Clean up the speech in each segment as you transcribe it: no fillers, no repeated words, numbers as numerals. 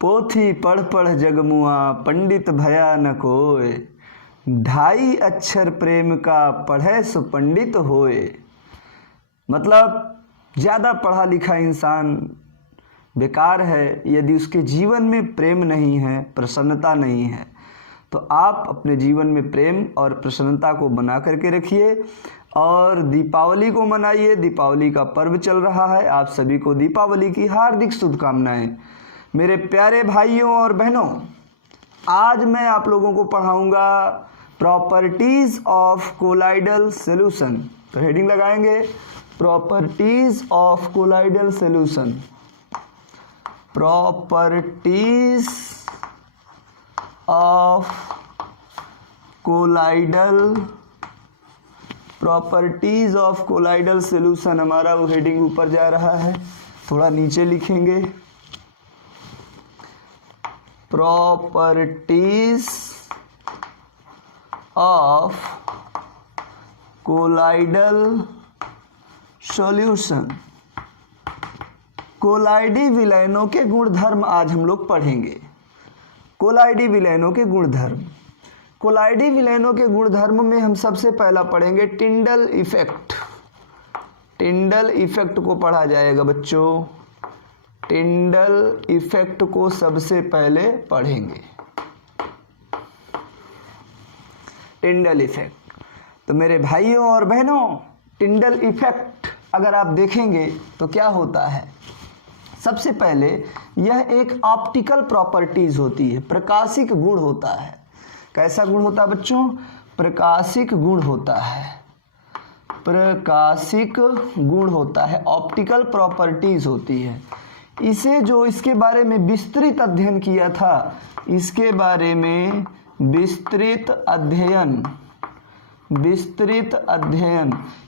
पोथी पढ़ पढ़ जगमुआ पंडित भया न कोय, 2.5 अक्षर प्रेम का पढ़े सो पंडित होए। मतलब ज़्यादा पढ़ा लिखा इंसान बेकार है यदि उसके जीवन में प्रेम नहीं है, प्रसन्नता नहीं है। तो आप अपने जीवन में प्रेम और प्रसन्नता को बना करके रखिए और दीपावली को मनाइए। दीपावली का पर्व चल रहा है, आप सभी को दीपावली की हार्दिक शुभकामनाएं। मेरे प्यारे भाइयों और बहनों, आज मैं आप लोगों को पढ़ाऊंगा प्रॉपर्टीज़ ऑफ कोलाइडल सॉल्यूशन। तो हेडिंग लगाएंगे properties of colloidal solution. Properties of colloidal, properties of colloidal solution हमारा वो हेडिंग ऊपर जा रहा है, थोड़ा नीचे लिखेंगे प्रॉपर्टीज़ ऑफ कोलाइडल सॉल्यूशन। कोलाइडी विलयनों के गुणधर्म आज हम लोग पढ़ेंगे। कोलाइडी विलयनों के गुणधर्म। कोलाइडी विलयनों के गुणधर्म में हम सबसे पहला पढ़ेंगे टिंडल इफेक्ट। टिंडल इफेक्ट को पढ़ा जाएगा बच्चों। टिंडल इफेक्ट को सबसे पहले पढ़ेंगे, टिंडल इफेक्ट। तो मेरे भाइयों और बहनों, टिंडल इफेक्ट अगर आप देखेंगे तो क्या होता है, सबसे पहले यह एक ऑप्टिकल प्रॉपर्टीज होती है, प्रकाशिक गुण होता है। कैसा गुण होता है बच्चों? प्रकाशिक गुण होता है, प्रकाशिक गुण होता है, ऑप्टिकल प्रॉपर्टीज होती है। इसे जो इसके बारे में विस्तृत अध्ययन किया था, इसके बारे में विस्तृत अध्ययन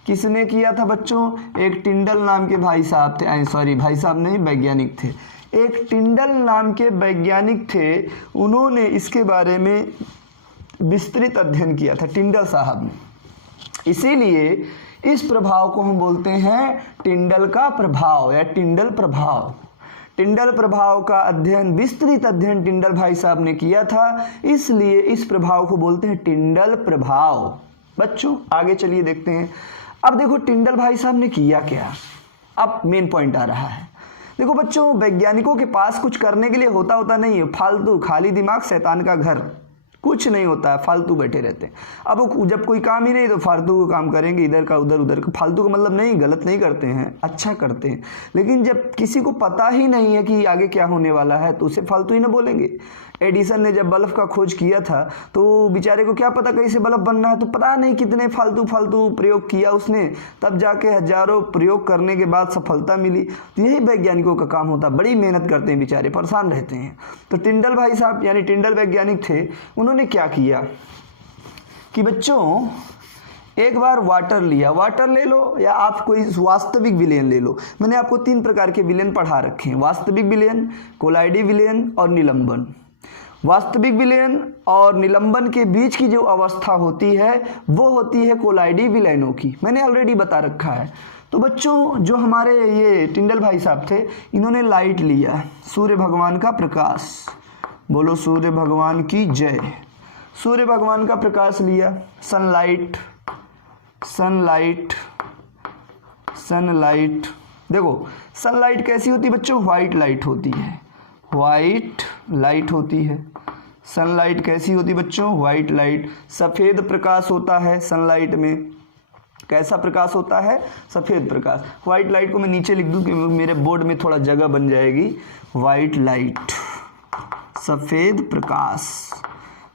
किसने किया था बच्चों? एक टिंडल नाम के भाई साहब थे, सॉरी भाई साहब नहीं, वैज्ञानिक थे। एक टिंडल नाम के वैज्ञानिक थे, उन्होंने इसके बारे में विस्तृत अध्ययन किया था, टिंडल साहब ने। इसीलिए इस प्रभाव को हम बोलते हैं टिंडल का प्रभाव या टिंडल प्रभाव। टिंडल प्रभाव का अध्ययन, विस्तृत अध्ययन टिंडल भाई साहब ने किया था, इसलिए इस प्रभाव को बोलते हैं टिंडल प्रभाव। बच्चों आगे चलिए देखते हैं। अब देखो टिंडल भाई साहब ने किया क्या, अब मेन पॉइंट आ रहा है। देखो बच्चों, वैज्ञानिकों के पास कुछ करने के लिए होता नहीं है, फालतू, खाली दिमाग शैतान का घर, कुछ नहीं होता है, फालतू बैठे रहते हैं। अब वो जब कोई काम ही नहीं तो फालतू का काम करेंगे, इधर का उधर का। फालतू का मतलब नहीं, गलत नहीं करते हैं, अच्छा करते हैं। लेकिन जब किसी को पता ही नहीं है कि आगे क्या होने वाला है तो उसे फालतू ही ना बोलेंगे। एडिसन ने जब बल्ब का खोज किया था तो बेचारे को क्या पता कैसे बल्ब बनना है, तो पता नहीं कितने फालतू प्रयोग किया उसने, तब जाके हजारों प्रयोग करने के बाद सफलता मिली। तो यही वैज्ञानिकों का काम होता है, बड़ी मेहनत करते हैं बेचारे, परेशान रहते हैं। तो टिंडल भाई साहब यानी टिंडल वैज्ञानिक थे, उन्होंने क्या किया कि बच्चों एक बार वाटर लिया, वाटर ले लो या आप कोई वास्तविक विलयन ले लो। मैंने आपको 3 प्रकार के विलयन पढ़ा रखे हैं, वास्तविक विलयन, कोलाइडी विलयन और निलंबन। वास्तविक विलयन और निलंबन के बीच की जो अवस्था होती है वो होती है कोलाइडी विलयनों की, मैंने ऑलरेडी बता रखा है। तो बच्चों जो हमारे ये टिंडल भाई साहब थे, इन्होंने लाइट लिया, सूर्य भगवान का प्रकाश, बोलो सूर्य भगवान की जय। सूर्य भगवान का प्रकाश लिया, सनलाइट। देखो सनलाइट कैसी होती है बच्चों? व्हाइट लाइट होती है, व्हाइट लाइट होती है। सनलाइट कैसी होती है बच्चों? White light. सफ़ेद प्रकाश होता है सनलाइट में। कैसा प्रकाश होता है? सफ़ेद प्रकाश। व्हाइट लाइट को मैं नीचे लिख दूं कि मेरे बोर्ड में थोड़ा जगह बन जाएगी। व्हाइट लाइट, सफ़ेद प्रकाश।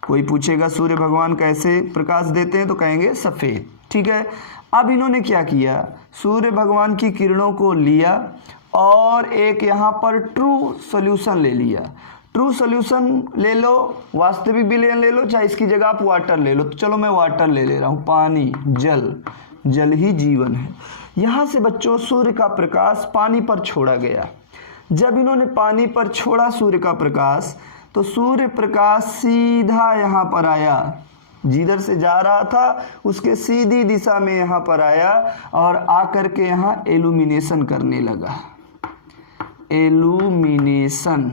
कोई पूछेगा सूर्य भगवान कैसे प्रकाश देते हैं तो कहेंगे सफ़ेद, ठीक है। अब इन्होंने क्या किया, सूर्य भगवान की किरणों को लिया और एक यहाँ पर ट्रू सॉल्यूशन ले लिया। ट्रू सॉल्यूशन ले लो, वास्तविक विलयन ले लो, चाहे इसकी जगह आप वाटर ले लो। तो चलो मैं वाटर ले रहा हूँ, पानी, जल ही जीवन है। यहाँ से बच्चों सूर्य का प्रकाश पानी पर छोड़ा गया। जब इन्होंने पानी पर छोड़ा सूर्य का प्रकाश, तो सूर्य प्रकाश सीधा यहाँ पर आया, जिधर से जा रहा था उसके सीधी दिशा में यहाँ पर आया और आकर के यहाँ एल्यूमिनेशन करने लगा। Illumination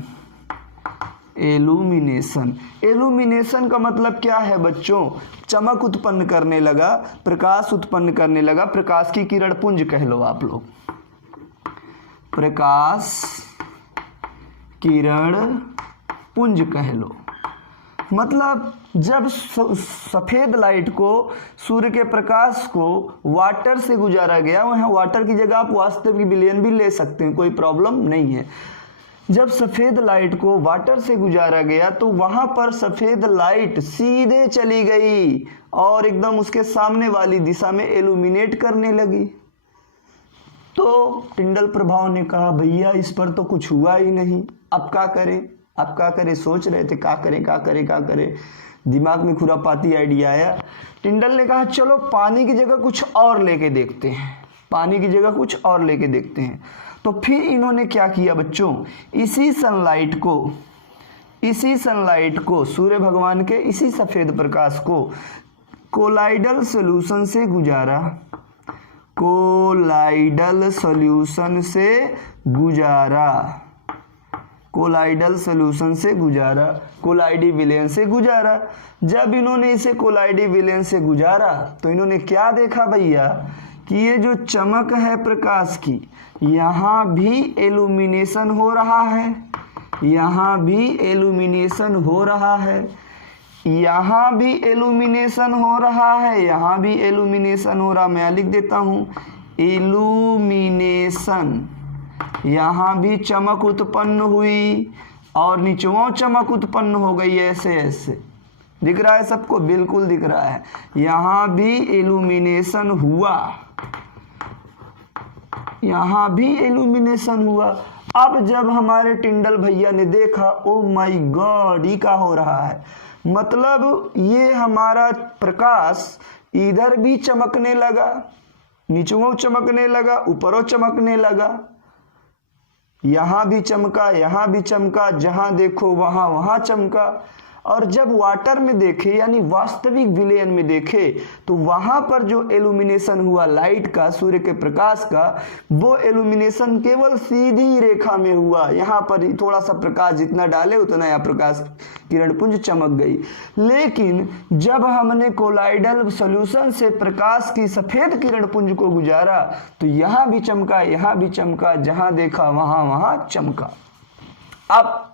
illumination. एल्यूमिनेशन का मतलब क्या है बच्चों? चमक उत्पन्न करने लगा, प्रकाश उत्पन्न करने लगा, प्रकाश की किरण पुंज कह लो आप लोग, प्रकाश किरण पुंज कह लो। मतलब जब सफ़ेद लाइट को, सूर्य के प्रकाश को वाटर से गुजारा गया, वहाँ वाटर की जगह आप वास्तविक विलयन भी ले सकते हैं, कोई प्रॉब्लम नहीं है। जब सफ़ेद लाइट को वाटर से गुजारा गया तो वहाँ पर सफ़ेद लाइट सीधे चली गई और एकदम उसके सामने वाली दिशा में एल्यूमिनेट करने लगी। तो टिंडल प्रभाव ने कहा भैया इस पर तो कुछ हुआ ही नहीं, अब क्या करें, अब क्या करें, सोच रहे थे क्या करें क्या करें क्या करें, दिमाग में खुरापाती आइडिया आया। टिंडल ने कहा चलो पानी की जगह कुछ और लेके देखते हैं, पानी की जगह कुछ और लेके देखते हैं। तो फिर इन्होंने क्या किया बच्चों, इसी सनलाइट को सूर्य भगवान के इसी सफ़ेद प्रकाश को कोलाइडल सॉल्यूशन से गुजारा, कोलाइडल सॉल्यूशन से गुजारा, कोलाइडल सॉल्यूशन से गुजारा, कोलाइडी विलयन से गुजारा। जब इन्होंने इसे कोलाइडी विलयन से गुजारा तो इन्होंने क्या देखा भैया कि ये जो चमक है प्रकाश की, यहाँ भी एल्यूमिनेशन हो रहा है, यहाँ भी एल्यूमिनेशन हो रहा है, यहाँ भी एल्यूमिनेशन हो रहा है, यहाँ भी एल्यूमिनेशन हो रहा। मैं लिख देता हूँ एल्यूमिनेशन। यहाँ भी चमक उत्पन्न हुई और नीचों चमक उत्पन्न हो गई, ऐसे ऐसे दिख रहा है सबको, बिल्कुल दिख रहा है। यहाँ भी एल्यूमिनेशन हुआ, यहाँ भी एल्यूमिनेशन हुआ। अब जब हमारे टिंडल भैया ने देखा, ओ माय गॉड ये क्या हो रहा है, मतलब ये हमारा प्रकाश इधर भी चमकने लगा, नीचों चमकने लगा, ऊपरों चमकने लगा, यहाँ भी चमका, यहाँ भी चमका, जहाँ देखो वहाँ वहाँ चमका। और जब वाटर में देखे यानी वास्तविक विलयन में देखे तो वहाँ पर जो एल्यूमिनेशन हुआ लाइट का, सूर्य के प्रकाश का, वो एल्यूमिनेशन केवल सीधी रेखा में हुआ। यहाँ पर थोड़ा सा प्रकाश जितना डाले उतना यह प्रकाश किरण पुंज चमक गई। लेकिन जब हमने कोलाइडल सॉल्यूशन से प्रकाश की सफ़ेद किरण पुंज को गुजारा तो यहाँ भी चमका, यहाँ भी चमका, जहाँ देखा वहाँ वहाँ चमका। अब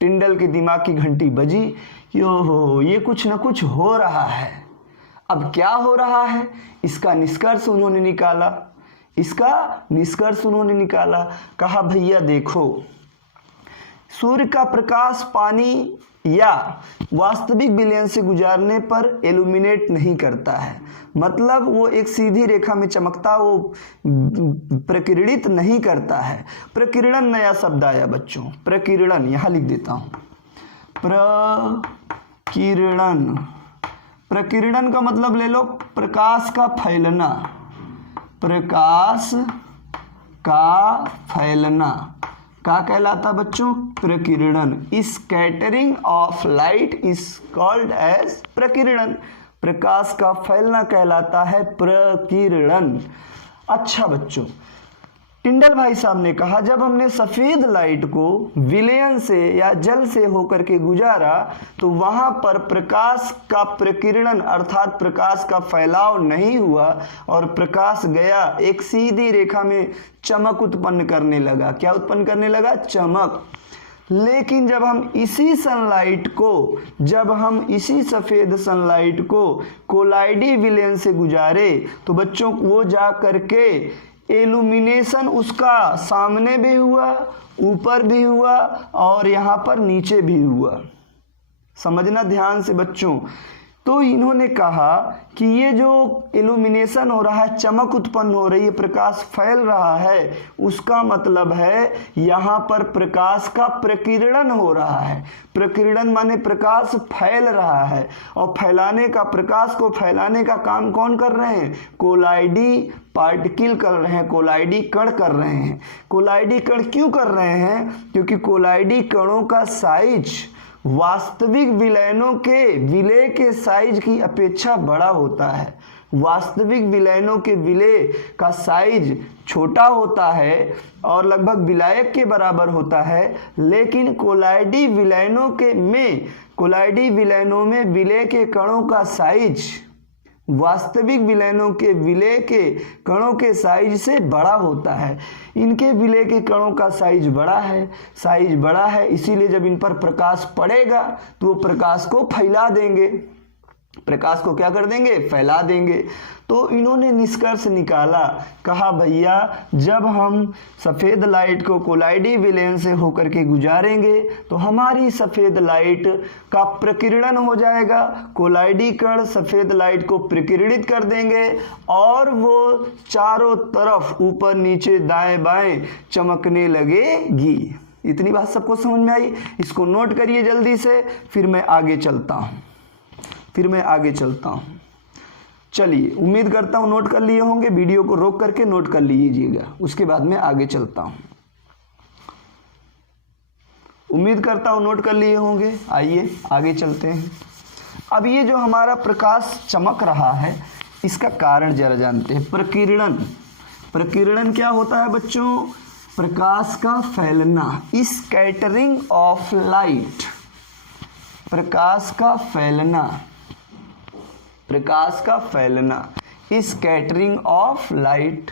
टिंडल के दिमाग की घंटी बजी, यो ये कुछ न कुछ हो रहा है। अब क्या हो रहा है, इसका निष्कर्ष उन्होंने निकाला, कहा भैया देखो, सूर्य का प्रकाश पानी या वास्तविक विलयन से गुजारने पर एल्यूमिनेट नहीं करता है, मतलब वो एक सीधी रेखा में चमकता, वो प्रकीर्णित नहीं करता है। प्रकीर्णन नया शब्द आया बच्चों, प्रकीर्णन, यहाँ लिख देता हूँ प्रकीर्णन। प्रकीर्णन का मतलब ले लो प्रकाश का फैलना, प्रकाश का फैलना क्या कहलाता बच्चों, प्रकीर्णन। Scattering of light is called as प्रकीर्णन, प्रकाश का फैलना कहलाता है प्रकीर्णन। अच्छा बच्चों, टिंडल भाई साहब ने कहा जब हमने सफ़ेद लाइट को विलयन से या जल से होकर के गुजारा तो वहाँ पर प्रकाश का प्रकीर्णन अर्थात प्रकाश का फैलाव नहीं हुआ और प्रकाश गया एक सीधी रेखा में चमक उत्पन्न करने लगा। क्या उत्पन्न करने लगा, चमक। लेकिन जब हम इसी सफ़ेद सनलाइट को कोलाइडी विलयन से गुजारे तो बच्चों वो जा करके एल्यूमिनेशन उसका सामने भी हुआ, ऊपर भी हुआ और यहाँ पर नीचे भी हुआ। समझना ध्यान से बच्चों। तो इन्होंने कहा कि ये जो इल्यूमिनेशन हो रहा है, चमक उत्पन्न हो रही है, प्रकाश फैल रहा है, उसका मतलब है यहाँ पर प्रकाश का प्रकीर्णन हो रहा है। प्रकीर्णन माने प्रकाश फैल रहा है और प्रकाश को फैलाने का काम कौन कर रहे हैं? कोलाइडी पार्टिकल कर रहे हैं, कोलाइडी कण कर रहे हैं। कोलाइडी कण क्यों कर रहे हैं? क्योंकि कोलाइडी कणों का साइज वास्तविक विलय के साइज की अपेक्षा बड़ा होता है। वास्तविक विलयनों के विलय का साइज छोटा होता है और लगभग विलायक के बराबर होता है, लेकिन कोलाइडी विलयनों में विलेय के कणों का साइज वास्तविक विलयनों के विलेय के कणों के साइज से बड़ा होता है। इनके विलेय के कणों का साइज बड़ा है, इसीलिए जब इन पर प्रकाश पड़ेगा तो वो प्रकाश को फैला देंगे, प्रकाश को क्या कर देंगे, फैला देंगे। तो इन्होंने निष्कर्ष निकाला, कहा भैया जब हम सफ़ेद लाइट को कोलाइडी विलयन से होकर के गुजारेंगे तो हमारी सफ़ेद लाइट का प्रकीर्णन हो जाएगा, कोलाइडी कण सफ़ेद लाइट को प्रकीर्णित कर देंगे और वो चारों तरफ ऊपर नीचे दाएं बाएं चमकने लगेगी। इतनी बात सबको समझ में आई? इसको नोट करिए जल्दी से, फिर मैं आगे चलता हूँ। चलिए, उम्मीद करता हूँ नोट कर लिए होंगे, वीडियो को रोक करके नोट कर लीजिएगा, उसके बाद मैं आगे चलता हूँ। उम्मीद करता हूँ नोट कर लिए होंगे। आइए आगे चलते हैं। अब ये जो हमारा प्रकाश चमक रहा है, इसका कारण जरा जानते हैं। प्रकीर्णन क्या होता है बच्चों? प्रकाश का फैलना, स्कैटरिंग ऑफ लाइट। प्रकाश का फैलना, स्कैटरिंग ऑफ लाइट।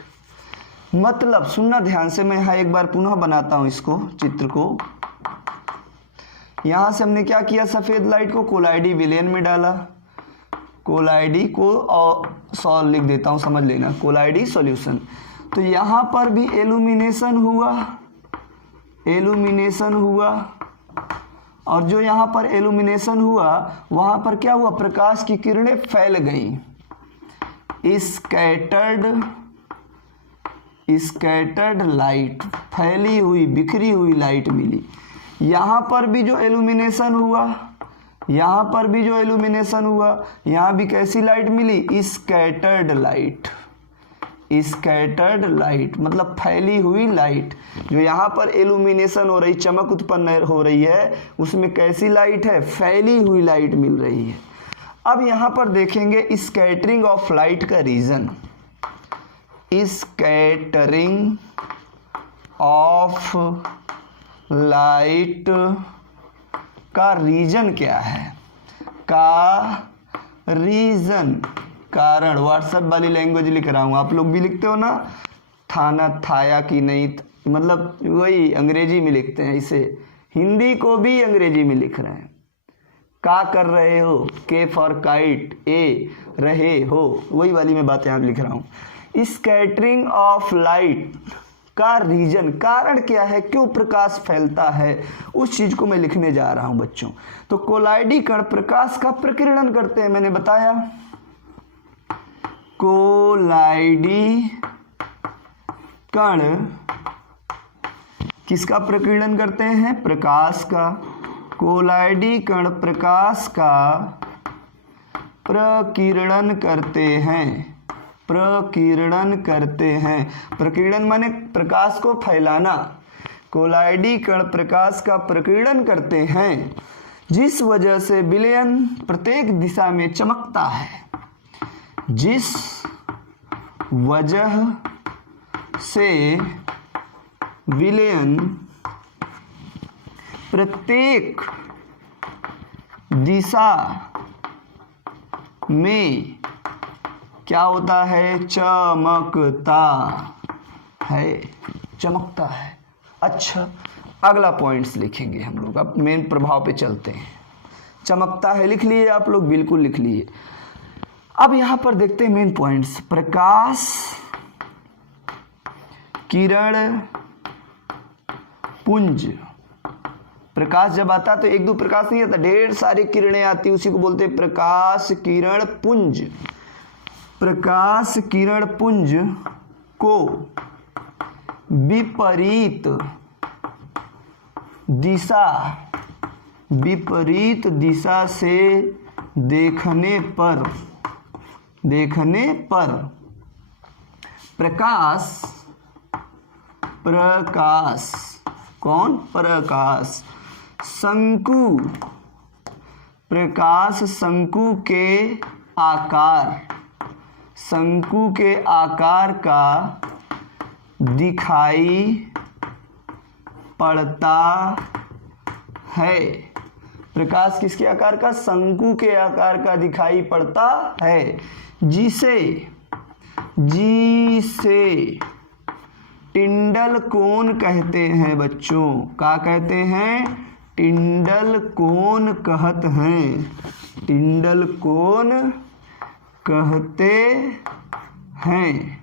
मतलब सुनना ध्यान से, मैं यहाँ एक बार पुनः बनाता हूँ इसको, चित्र को। यहाँ से हमने क्या किया, सफ़ेद लाइट को कोलाइडी विलयन में डाला, कोलाइडी को और सॉल्व लिख देता हूँ, समझ लेना, कोलाइडी सॉल्यूशन। तो यहाँ पर भी एल्यूमिनेशन हुआ और जो यहाँ पर एल्यूमिनेशन हुआ वहाँ पर क्या हुआ, प्रकाश की किरणें फैल गई, स्कैटर्ड लाइट, फैली हुई बिखरी हुई लाइट मिली। यहाँ पर भी जो एल्यूमिनेशन हुआ, यहाँ भी कैसी लाइट मिली, स्कैटर्ड लाइट, मतलब फैली हुई लाइट। जो यहाँ पर एल्यूमिनेशन हो रही, चमक उत्पन्न हो रही है, उसमें कैसी लाइट है, फैली हुई लाइट मिल रही है। अब यहाँ पर देखेंगे स्कैटरिंग ऑफ लाइट का रीजन। स्कैटरिंग ऑफ लाइट का रीजन क्या है, कारण। व्हाट्सएप वाली लैंग्वेज लिख रहा हूँ, आप लोग भी लिखते हो ना, थाना थाया की नहीं, मतलब वही अंग्रेजी में लिखते हैं, इसे हिंदी को भी अंग्रेजी में लिख रहे हैं। का कर रहे हो, के फॉर काइट, ए रहे हो, वही वाली मैं बात यहाँ लिख रहा हूँ। स्कैटरिंग ऑफ लाइट का रीजन, कारण क्या है, क्यों प्रकाश फैलता है, उस चीज को मैं लिखने जा रहा हूँ बच्चों। तो कोलाइडी कण प्रकाश का प्रकीर्णन करते हैं, मैंने बताया। कोलाइडी कण किसका प्रकीर्णन करते हैं, प्रकाश का। कोलाइडी कण प्रकाश का प्रकीर्णन करते हैं। प्रकीर्णन माने प्रकाश को फैलाना। कोलाइडी कण प्रकाश का प्रकीर्णन करते हैं, जिस वजह से विलयन प्रत्येक दिशा में चमकता है। जिस वजह से विलयन प्रत्येक दिशा में क्या होता है, चमकता है। अच्छा, अगला पॉइंट्स लिखेंगे हम लोग, अब मेन प्रभाव पे चलते हैं। चमकता है लिख लिए आप लोग, बिल्कुल लिख लिए। अब यहां पर देखते हैं मेन पॉइंट्स। प्रकाश किरण पुंज। प्रकाश जब आता तो एक दो प्रकाश नहीं आता, ढेर सारी किरणें आती, उसी को बोलते हैं प्रकाश किरण पुंज। प्रकाश किरण पुंज को विपरीत दिशा से देखने पर शंकु के आकार का दिखाई पड़ता है। प्रकाश किसके आकार का? शंकु के आकार का दिखाई पड़ता है, जिसे टिंडल कोण कहते हैं बच्चों। क्या कहते हैं? टिंडल कोण कहते हैं, टिंडल कोण कहते हैं,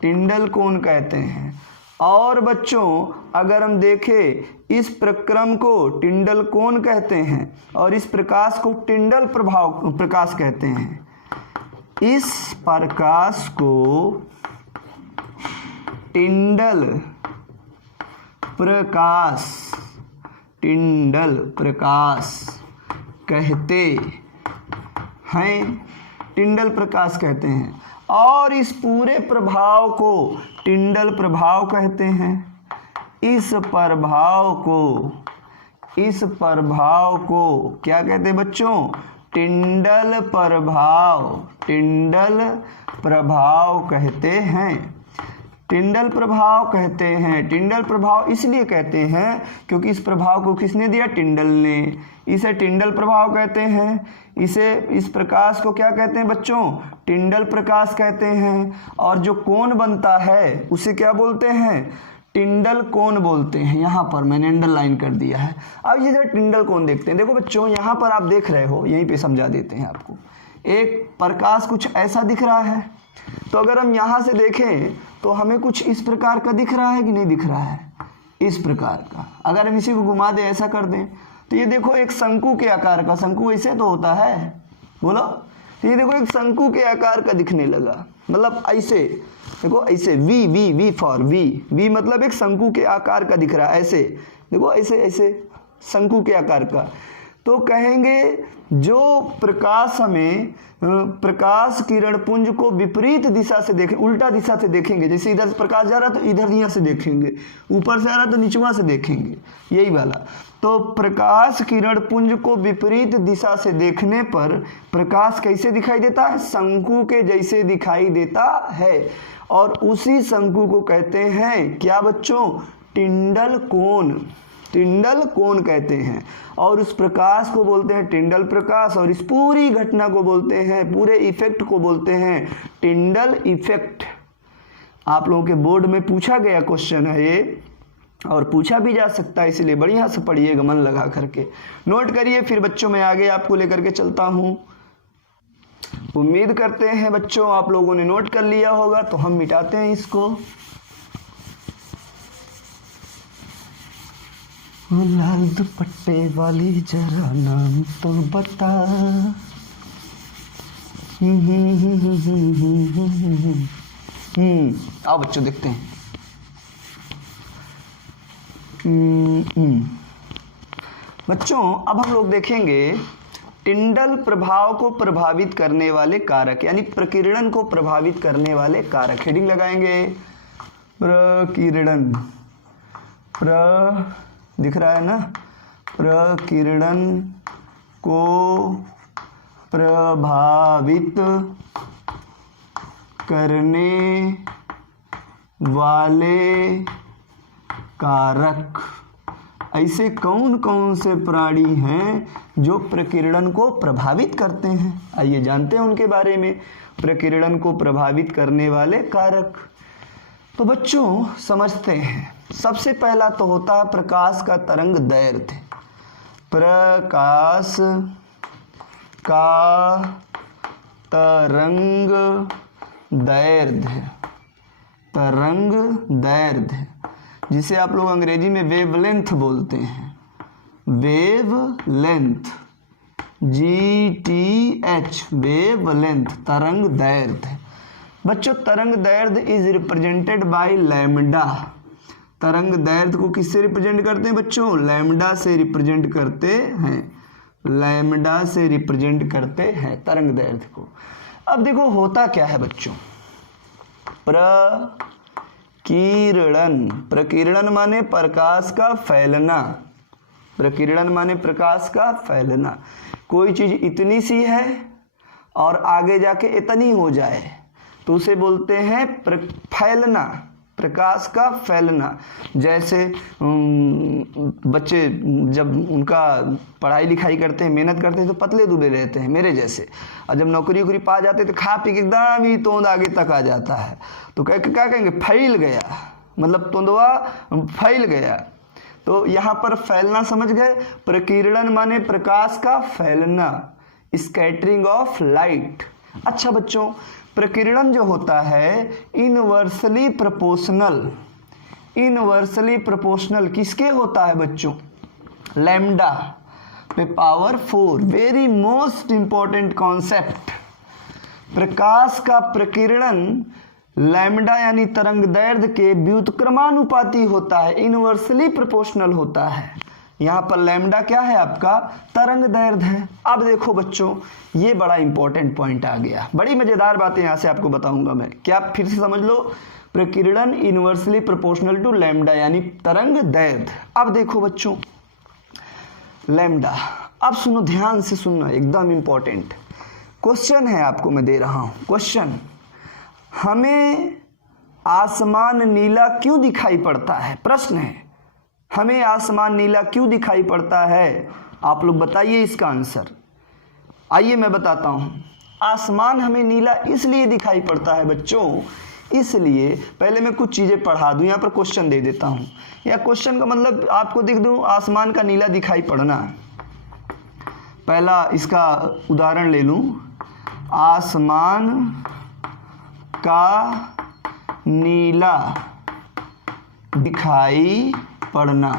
टिंडल कोण कहते हैं। और बच्चों अगर हम देखें इस प्रक्रम को टिंडल कोण कहते हैं और इस प्रकाश को टिंडल प्रकाश कहते हैं। इस प्रकाश को टिंडल प्रकाश कहते हैं, टिंडल प्रकाश कहते हैं। और इस पूरे प्रभाव को टिंडल प्रभाव कहते हैं। इस प्रभाव को क्या कहते हैं बच्चों? टिंडल प्रभाव कहते हैं, टिंडल प्रभाव कहते हैं। टिंडल प्रभाव इसलिए कहते हैं क्योंकि इस प्रभाव को किसने दिया? टिंडल ने। इसे टिंडल प्रभाव कहते हैं। इस प्रकाश को क्या कहते हैं बच्चों? टिंडल प्रकाश कहते हैं। और जो कोण बनता है उसे क्या बोलते हैं? टिंडल कोण बोलते हैं। यहाँ पर मैंने अंडरलाइन कर दिया है। अब ये जरा टिंडल कोण देखते हैं। देखो बच्चों यहाँ पर आप देख रहे हो, यहीं पे समझा देते हैं आपको। एक प्रकाश कुछ ऐसा दिख रहा है, तो अगर हम यहाँ से देखें तो हमें कुछ इस प्रकार का दिख रहा है कि नहीं दिख रहा है? इस प्रकार का। अगर हम इसी को घुमा दें, ऐसा कर दें, तो ये देखो एक शंकु के आकार का, शंकु ऐसे तो होता है, बोलो। ये देखो एक शंकु के आकार का दिखने लगा, मतलब ऐसे देखो, ऐसे वी फॉर वी मतलब एक शंकु के आकार का दिख रहा है, ऐसे देखो, ऐसे शंकु के आकार का। तो कहेंगे जो प्रकाश हमें प्रकाश किरण पुंज को विपरीत दिशा से देखें, उल्टा दिशा से देखेंगे, जैसे इधर से प्रकाश जा रहा तो इधर यहाँ से देखेंगे, ऊपर से आ रहा तो नीचवा से देखेंगे, यही वाला। तो प्रकाश किरण पुंज को विपरीत दिशा से देखने पर प्रकाश कैसे दिखाई देता है? शंकु के जैसे दिखाई देता है। और उसी शंकु को कहते हैं क्या बच्चों? टिंडल कोण। टिंडल कोण कहते हैं। और उस प्रकाश को बोलते हैं टिंडल प्रकाश, और इस पूरी घटना को बोलते हैं, पूरे इफेक्ट को बोलते हैं टिंडल इफेक्ट। आप लोगों के बोर्ड में पूछा गया क्वेश्चन है ये, और पूछा भी जा सकता है, इसलिए बढ़िया से पढ़िएगा, मन लगा करके नोट करिए। फिर बच्चों मैं आगे आपको लेकर के चलता हूँ। उम्मीद करते हैं बच्चों आप लोगों ने नोट कर लिया होगा, तो हम मिटाते हैं इसको। लाल दुपट्टे वाली जरा नाम तो बता। आओ बच्चों देखते हैं। बच्चों अब हम लोग देखेंगे टिंडल प्रभाव को प्रभावित करने वाले कारक, यानी प्रकीर्णन को प्रभावित करने वाले कारक। हेडिंग लगाएंगे प्रकीर्णन। दिख रहा है ना? प्रकीर्णन को प्रभावित करने वाले कारक। ऐसे कौन कौन से प्राणी हैं जो प्रकीर्णन को प्रभावित करते हैं? आइए जानते हैं उनके बारे में। प्रकीर्णन को प्रभावित करने वाले कारक तो बच्चों समझते हैं। सबसे पहला तो होता है प्रकाश का तरंग दैर्ध्य। प्रकाश का तरंग दैर्ध्य, तरंग दैर्ध्य जिसे आप लोग अंग्रेजी में वेवलेंथ बोलते हैं। वेवलेंथ, GTH, वेवलेंथ, तरंग दैर्ध्य। बच्चों तरंग दैर्ध्य इज रिप्रेजेंटेड बाय लैम्डा। तरंग दैर्ध्य को किससे रिप्रेजेंट करते हैं बच्चों? लैम्डा से रिप्रेजेंट करते हैं। लैम्डा से रिप्रेजेंट करते हैं तरंग दैर्ध्य को। अब देखो होता क्या है बच्चों? प्रकीर्णन। प्रकीर्णन माने प्रकाश का फैलना। प्रकीर्णन माने प्रकाश का फैलना। कोई चीज इतनी सी है और आगे जाके इतनी हो जाए तो उसे बोलते हैं फैलना। प्रकाश का फैलना। जैसे बच्चे जब उनका पढ़ाई लिखाई करते हैं, मेहनत करते हैं तो पतले दुबले रहते हैं मेरे जैसे, और जब नौकरी वोकरी पा जाते हैं तो खा पी के एकदम ही तोंद आगे तक आ जाता है, तो क्या कहेंगे, फैल गया, मतलब तोंदवा फैल गया। तो यहाँ पर फैलना समझ गए, प्रकीर्णन माने प्रकाश का फैलना, स्कैटरिंग ऑफ लाइट। अच्छा बच्चों, प्रकीर्णन जो होता है इनवर्सली प्रोपोर्शनल किसके होता है बच्चों, लैम्डा पे power 4। Very most important concept, प्रकाश का प्रकीर्णन लैम्डा यानी तरंग दैर्ध्य के व्युत्क्रमानुपाती होता है, इनवर्सली प्रोपोर्शनल होता है। यहाँ पर लैम्डा क्या है आपका, तरंग दैर्ध्य है। अब देखो बच्चों, ये बड़ा इंपॉर्टेंट पॉइंट आ गया, बड़ी मजेदार बातें यहाँ से आपको बताऊंगा मैं, क्या आप फिर से समझ लो, प्रकीर्णन इनवर्सली प्रोपोर्शनल टू लैम्डा यानी तरंग दैर्ध्य। अब देखो बच्चों लैम्डा, अब सुनो, ध्यान से सुनना, एकदम इंपॉर्टेंट क्वेश्चन है आपको मैं दे रहा हूँ। क्वेश्चन, हमें आसमान नीला क्यों दिखाई पड़ता है, प्रश्न है, हमें आसमान नीला क्यों दिखाई पड़ता है, आप लोग बताइए इसका आंसर। आइए मैं बताता हूँ। आसमान हमें नीला इसलिए दिखाई पड़ता है बच्चों, इसलिए पहले मैं कुछ चीज़ें पढ़ा दूँ, यहाँ पर क्वेश्चन दे देता हूँ, या क्वेश्चन का मतलब आपको दिख दूँ, आसमान का नीला दिखाई पड़ना। पहला इसका उदाहरण ले लूँ, आसमान का नीला दिखाई पड़ना,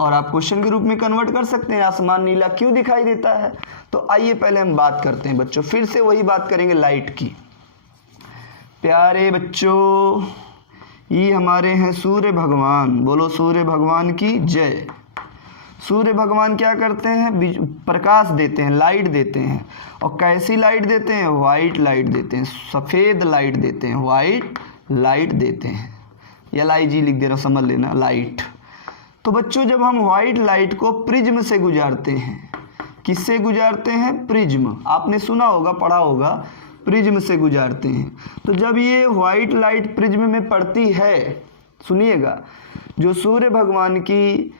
और आप क्वेश्चन के रूप में कन्वर्ट कर सकते हैं, आसमान नीला क्यों दिखाई देता है। तो आइए पहले हम बात करते हैं बच्चों, फिर से वही बात करेंगे लाइट की। प्यारे बच्चों, ये हमारे हैं सूर्य भगवान, बोलो सूर्य भगवान की जय। सूर्य भगवान क्या करते हैं, प्रकाश देते हैं, लाइट देते हैं, और कैसी लाइट देते हैं, वाइट लाइट देते हैं, सफ़ेद लाइट देते हैं, वाइट लाइट देते हैं, LIG लिख दे रहा हूँ, समझ लेना, लाइट। तो बच्चों जब हम वाइट लाइट को प्रिज्म से गुजारते हैं, किससे गुजारते हैं, प्रिज्म, आपने सुना होगा, पढ़ा होगा, प्रिज्म से गुजारते हैं। तो जब ये वाइट लाइट प्रिज्म में पड़ती है, सुनिएगा, जो सूर्य भगवान की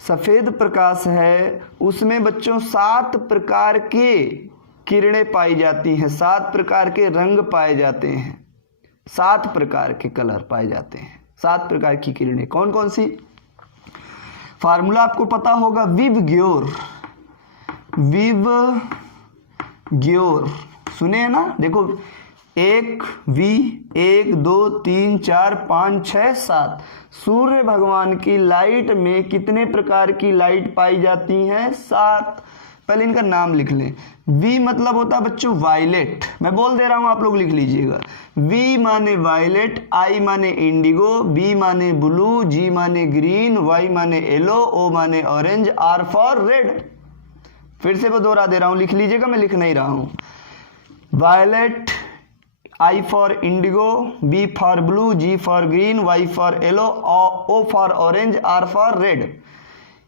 सफ़ेद प्रकाश है उसमें बच्चों 7 प्रकार के किरणें पाई जाती हैं, 7 प्रकार के रंग पाए जाते हैं, 7 प्रकार के कलर पाए जाते हैं, 7 प्रकार की किरणें। कौन कौन सी, फार्मूला आपको पता होगा, विव ग्योर, सुने हैं ना, देखो 1 2 3 4 5 6 7, सूर्य भगवान की लाइट में कितने प्रकार की लाइट पाई जाती हैं, 7। पहले इनका नाम लिख लें। वी मतलब होता है बच्चों वायलेट, मैं बोल दे रहा हूं, आप लोग लिख लीजिएगा। वी माने वायलेट, आई माने इंडिगो, बी माने ब्लू, जी माने ग्रीन, वाई माने येलो, ओ माने ऑरेंज, आर फॉर रेड। फिर से मैं दोहरा दे रहा हूं, लिख लीजिएगा, मैं लिख नहीं रहा हूं। Violet, I for indigo, B for blue, G for green, Y for yellow, O for orange, R for red।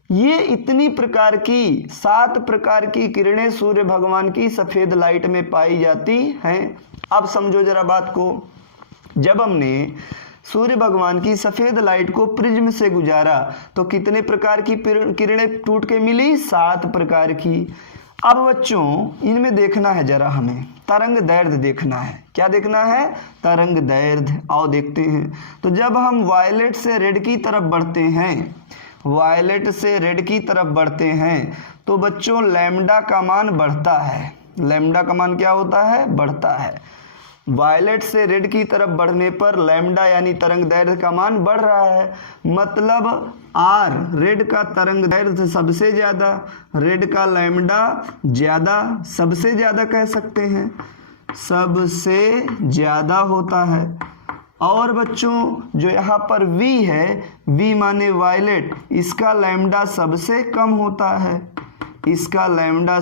ये इतनी प्रकार की 7 प्रकार की किरणें सूर्य भगवान की सफ़ेद लाइट में पाई जाती हैं। अब समझो जरा बात को, जब हमने सूर्य भगवान की सफ़ेद लाइट को प्रिज्म से गुजारा तो कितने प्रकार की किरणें टूट के मिली, 7 प्रकार की। अब बच्चों इनमें देखना है जरा, हमें तरंग दैर्ध्य देखना है। क्या देखना है, तरंग दैर्ध्य। आओ देखते हैं। तो जब हम वायलेट से रेड की तरफ बढ़ते हैं, वायलेट से रेड की तरफ बढ़ते हैं तो बच्चों लैम्डा का मान बढ़ता है। लैम्डा का मान क्या होता है, बढ़ता है। वायलेट से रेड की तरफ बढ़ने पर लैम्डा यानी तरंग दैर्ध्य का मान बढ़ रहा है, मतलब आर, रेड का तरंग दैर्ध्य सबसे ज़्यादा, रेड का लैम्डा ज़्यादा, सबसे ज़्यादा कह सकते हैं, सबसे ज़्यादा होता है। और बच्चों जो यहाँ पर V है, V माने वायलेट, इसका लैम्डा सबसे कम होता है, इसका लैम्डा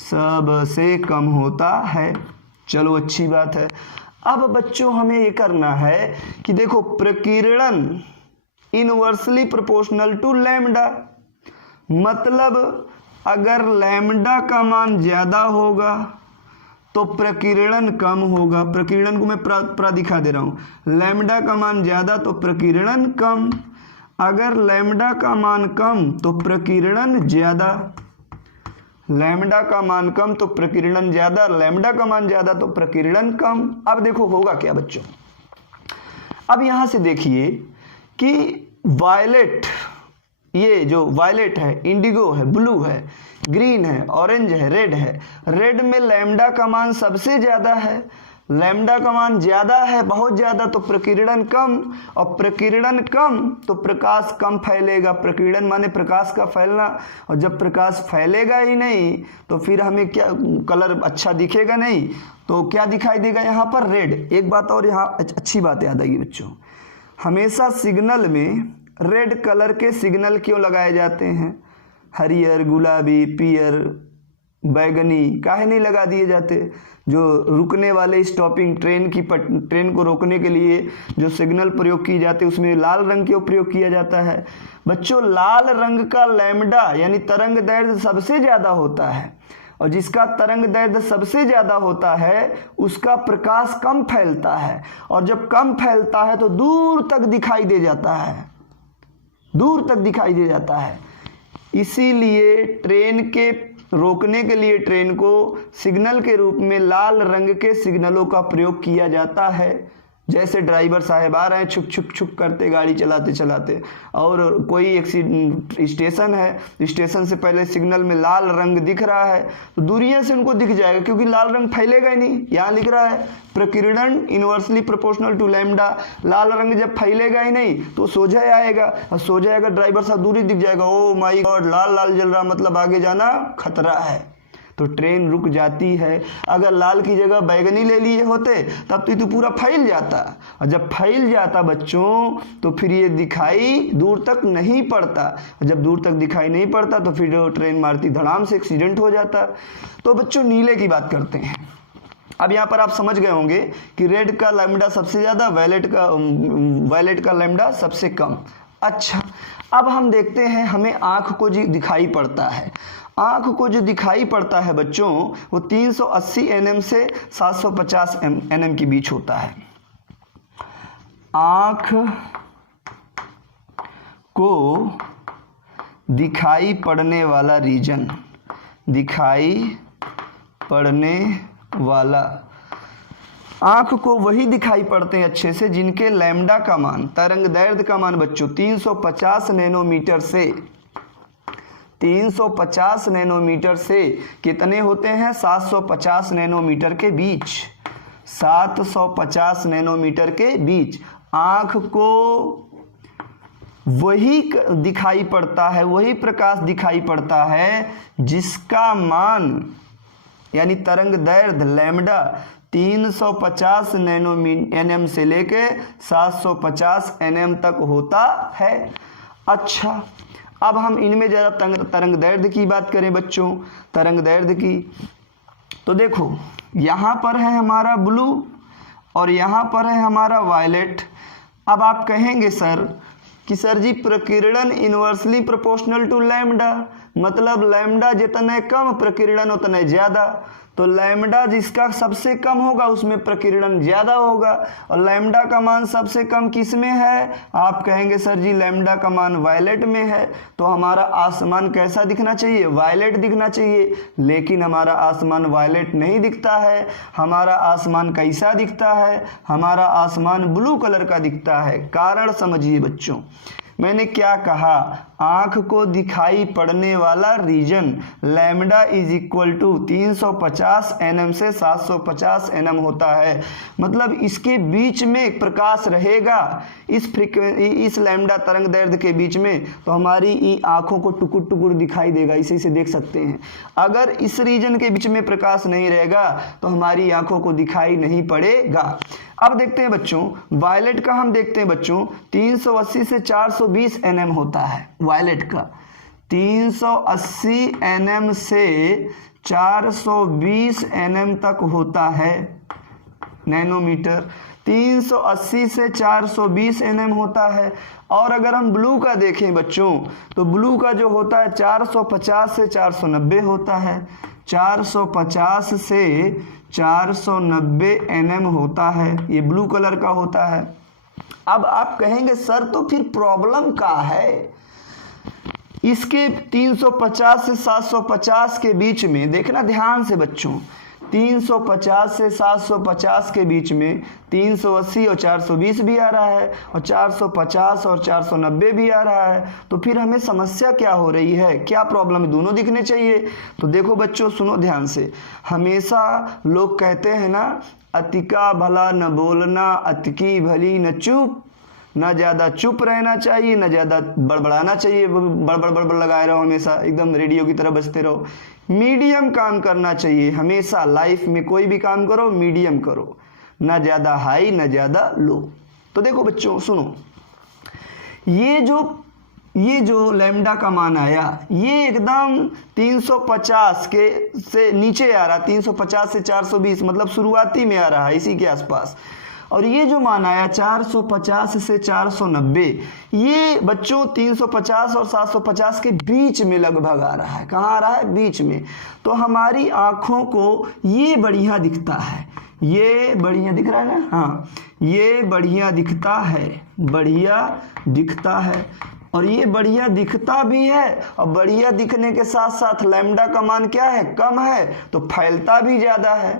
सबसे कम होता है। चलो अच्छी बात है। अब बच्चों हमें ये करना है कि देखो प्रकीर्णन इनवर्सली प्रोपोर्शनल टू लैम्डा, मतलब अगर लैम्डा का मान ज़्यादा होगा तो प्रकीर्णन कम होगा। प्रकीर्णन को मैं प्रा दिखा दे रहा हूँ। लैम्डा का मान ज़्यादा तो प्रकीर्णन कम। अगर लैम्डा का मान कम तो प्रकीर्णन ज़्यादा। लैम्डा का मान कम तो प्रकीर्णन ज़्यादा, लैम्डा का मान ज़्यादा तो प्रकीर्णन कम। अब देखो होगा क्या बच्चों। अब यहाँ से देखिए कि वायलेट, ये जो वायलेट है, इंडिगो है, ब्लू है, ग्रीन है, ऑरेंज है, रेड है। रेड में लैम्डा का मान सबसे ज़्यादा है। लैम्डा का मान ज़्यादा है, बहुत ज़्यादा, तो प्रकीर्णन कम, और प्रकीर्णन कम तो प्रकाश कम फैलेगा। प्रकीर्णन माने प्रकाश का फैलना, और जब प्रकाश फैलेगा ही नहीं तो फिर हमें क्या कलर अच्छा दिखेगा नहीं, तो क्या दिखाई देगा यहाँ पर? रेड। एक बात और यहाँ अच्छी बात याद आएगी बच्चों, हमेशा सिग्नल में रेड कलर के सिग्नल क्यों लगाए जाते हैं? हरियर, गुलाबी, पीयर, बैगनी काहे नहीं लगा दिए जाते? जो रुकने वाले स्टॉपिंग ट्रेन को रोकने के लिए जो सिग्नल प्रयोग किए जाते हैं उसमें लाल रंग के प्रयोग किया जाता है। बच्चों लाल रंग का लैम्डा यानी तरंग दैर्घ्य सबसे ज़्यादा होता है, और जिसका तरंग दैर्घ्य सबसे ज़्यादा होता है उसका प्रकाश कम फैलता है, और जब कम फैलता है तो दूर तक दिखाई दे जाता है, दूर तक दिखाई दे जाता है। इसीलिए ट्रेन के रोकने के लिए ट्रेन को सिग्नल के रूप में लाल रंग के सिग्नलों का प्रयोग किया जाता है। जैसे ड्राइवर साहब आ रहे हैं छुक छुक छुक करते गाड़ी चलाते चलाते, और कोई स्टेशन है, स्टेशन से पहले सिग्नल में लाल रंग दिख रहा है तो दूरिया से उनको दिख जाएगा, क्योंकि लाल रंग फैलेगा ही नहीं। यहाँ लिख रहा है प्रकीर्णन इनवर्सली प्रोपोर्शनल टू लैम्डा। लाल रंग जब फैलेगा ही नहीं तो सोझा आएगा, और सोझा आएगा ड्राइवर साहब दूरी दिख जाएगा, ओ माई गॉड लाल लाल जल रहा, मतलब आगे जाना खतरा है, तो ट्रेन रुक जाती है। अगर लाल की जगह बैगनी ले लिए होते तब तो पूरा फैल जाता, और जब फैल जाता बच्चों तो फिर ये दिखाई दूर तक नहीं पड़ता, जब दूर तक दिखाई नहीं पड़ता तो फिर ट्रेन मारती धड़ाम से एक्सीडेंट हो जाता। तो बच्चों नीले की बात करते हैं। अब यहाँ पर आप समझ गए होंगे कि रेड का लैम्डा सबसे ज़्यादा, वायलेट का लैम्डा सबसे कम। अच्छा, अब हम देखते हैं हमें आँख को जो दिखाई पड़ता है, आँख को जो दिखाई पड़ता है बच्चों वो 380 nm से 750 nm के बीच होता है। आँख को दिखाई पड़ने वाला रीजन, दिखाई पड़ने वाला, आँख को वही दिखाई पड़ते हैं अच्छे से जिनके लैम्डा का मान, तरंग दैर्घ्य का मान बच्चों 350 नैनोमीटर से 350 नैनोमीटर से कितने होते हैं? 750 नैनोमीटर के बीच, 750 नैनोमीटर के बीच आँख को वही दिखाई पड़ता है, वही प्रकाश दिखाई पड़ता है जिसका मान यानी तरंग दैर्घ्य लैम्डा 350 nm से लेके 750 nm तक होता है। अच्छा, अब हम इनमें ज़रा तरंग दैर्घ्य की बात करें बच्चों, तरंग दैर्घ्य की, तो देखो यहाँ पर है हमारा ब्लू और यहाँ पर है हमारा वायलेट। अब आप कहेंगे सर कि सर जी प्रकीर्णन इनवर्सली प्रोपोर्शनल टू लैम्डा, मतलब लैम्डा जितने कम प्रकीर्णन उतने ज़्यादा, तो लैम्डा जिसका सबसे कम होगा उसमें प्रकीर्णन ज़्यादा होगा, और लैम्डा का मान सबसे कम किस में है? आप कहेंगे सर जी लैम्डा का मान वायलेट में है, तो हमारा आसमान कैसा दिखना चाहिए? वायलेट दिखना चाहिए, लेकिन हमारा आसमान वायलेट नहीं दिखता है। हमारा आसमान कैसा दिखता है? हमारा आसमान ब्लू कलर का दिखता है। कारण समझिए बच्चों, मैंने क्या कहा? आँख को दिखाई पड़ने वाला region lambda is equal to 350 nm से 750 nm होता है, मतलब इसके बीच में प्रकाश रहेगा, इस लैम्डा तरंग दैर्घ्य के बीच में, तो हमारी आँखों को टुकुर टुकुर दिखाई देगा, इसी से देख सकते हैं। अगर इस रीजन के बीच में प्रकाश नहीं रहेगा तो हमारी आँखों को दिखाई नहीं पड़ेगा। अब देखते हैं बच्चों वायलेट का, हम देखते हैं बच्चों 380 से 420 nm होता है वायलेट का, 380 nm से 420 nm तक होता है नैनोमीटर, 380 से 420 nm होता है। और अगर हम ब्लू का देखें बच्चों तो ब्लू का जो होता है 450 से 490 होता है, 450 से 490 nm होता है, ये ब्लू कलर का होता है। अब आप कहेंगे सर तो फिर प्रॉब्लम क्या है? इसके 350 से 750 के बीच में, देखना ध्यान से बच्चों, 350 से 750 के बीच में 380 और 420 भी आ रहा है, और 450 और 490 भी आ रहा है। तो फिर हमें समस्या क्या हो रही है, क्या प्रॉब्लम है? दोनों दिखने चाहिए। तो देखो बच्चों सुनो ध्यान से, हमेशा लोग कहते हैं ना, अतिका भला न बोलना, अतिकी भली न चुप, ना ज़्यादा चुप रहना चाहिए, ना ज़्यादा बड़बड़ाना चाहिए, बड़बड़ बड़बड़ लगाए रहो, हमेशा एकदम रेडियो की तरह बजते रहो। मीडियम काम करना चाहिए हमेशा, लाइफ में कोई भी काम करो मीडियम करो, ना ज़्यादा हाई ना ज़्यादा लो। तो देखो बच्चों सुनो, ये जो लैम्डा का मान आया, ये एकदम 350 के से नीचे आ रहा, 350 से 420 मतलब शुरुआती में आ रहा है, इसी के आसपास। और ये जो मान आया 450 से 490, ये बच्चों 350 और 750 के बीच में लगभग आ रहा है। कहाँ आ रहा है? बीच में। तो हमारी आँखों को ये बढ़िया दिखता है, ये बढ़िया दिख रहा है ना, हाँ ये बढ़िया दिखता है, बढ़िया दिखता है, और ये बढ़िया दिखता भी है। और बढ़िया दिखने के साथ साथ लैम्डा का मान क्या है? कम है, तो फैलता भी ज़्यादा है।